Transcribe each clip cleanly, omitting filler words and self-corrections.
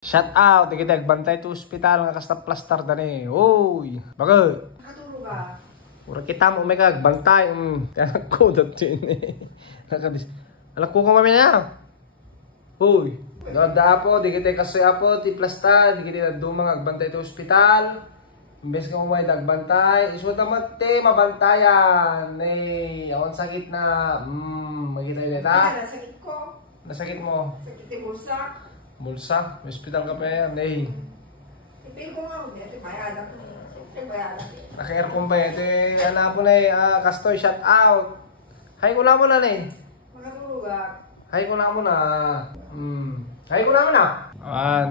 Shout out, kita nagbantay to ospital nga kasta plaster dani. Oy, bakit? Nakatulog ka? Ura kita mo may kagbantay. Tiyanak ko dati ni. Nakadis. Alak ko kami na. Oy. Ganda po, di kita kasi apo ti plaster, di kita dumang nagbantay to ospital. Imbes ka mo may nagbantay, iso naman te mabantayan. Nay, akong sakit na. Magkita yun ta. Nasakit ko. Nasakit mo? Sakit yung bulsa. Bulsa? May hospital ka pa yan, nay. Ipil ko nga, hindi. Bayaran ko. Siyempre bayaran ko. Naka-aircon ba yan? Ito ano po na Kastoy, shout out. Hay ko na mo na Makatulog ka? Hay ko na mo na. Hay ko na mo na.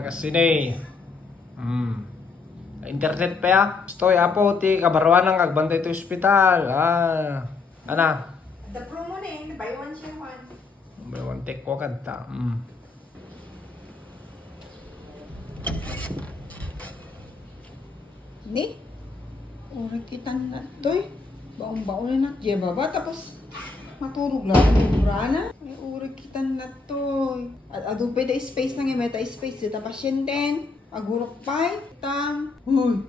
Kasi na internet pa ya. Kastoy, apo, ti kabarwan ng agbantay to hospital. Ana? The promo na yun. Buy one, share one. Buy one, take ko kanta. Ni? Orang kita na toy. Baong-baong na baba tapos matulog lang ang na. Ay, uri kita na toy. Ado pa da space nang meta space dita pasyenten. Agurok pay. Tam. Huy.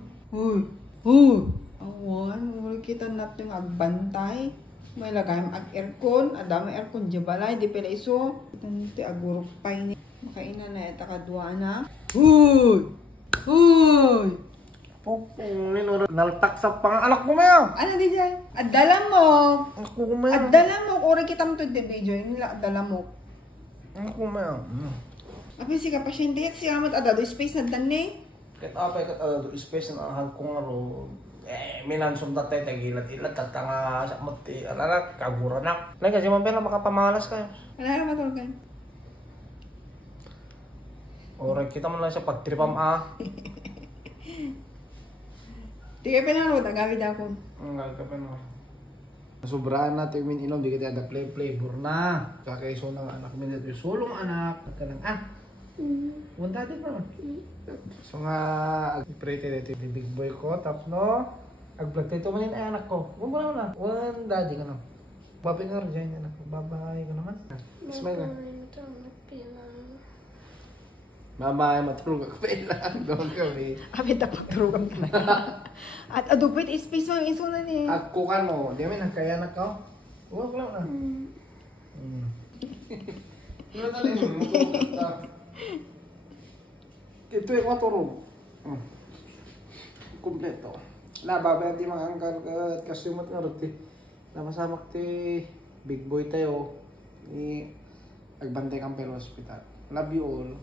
Awan, uri kita na yung agbantay. May lagay ag-aircon. Adama aircon jabalay. Di pala iso. Tanti agurok pay ni. Makaina na ita kadwa na. Huy. Naltak sa panganak ko mayo. Ano di dyan? Adala mo. Ako ko mayo. Adala mo. Uri kita mo to di video. Nila adala mo. Ako mayo. Apa si kapasyente at siya mat adado space na dani. Kat apa kat space na hal ko nga ro. Minan sumda tay tagilat-ilat tatanga sa mati. Alala kagura nak. Nay kasi mambela makapamalas kayo. Ano na matulgan? Ora kita man lang sa pagtripam Di ka pinarod. Agawid ako. Enggak ka pa no. Sobraan na tayo min inom di kita ada play burna. Kakaiso ng anak min dito sulong anak kanang Wanda din ba? So nga agprete dito big boy ko tap no. Agblog tayo manin ay anak ko. Wala na. Wanda di ka no. Babingar dyan anak ko. Bye-bye ko naman. Smile na. Bye-bye, matulog ako pa ilang. Doon kami. Abit na pagturugan ka na. At adupit space mo ang iso na ni. At kukan mo, di namin nagkaya na ka. Huwag lang na. Ano na rin? Ito yung maturog. Kompleto. Lababa yung mga angkan kasi yung matnarot eh. Napasamak ti big boy tayo. Agbantay kang pero hospital. Love you all.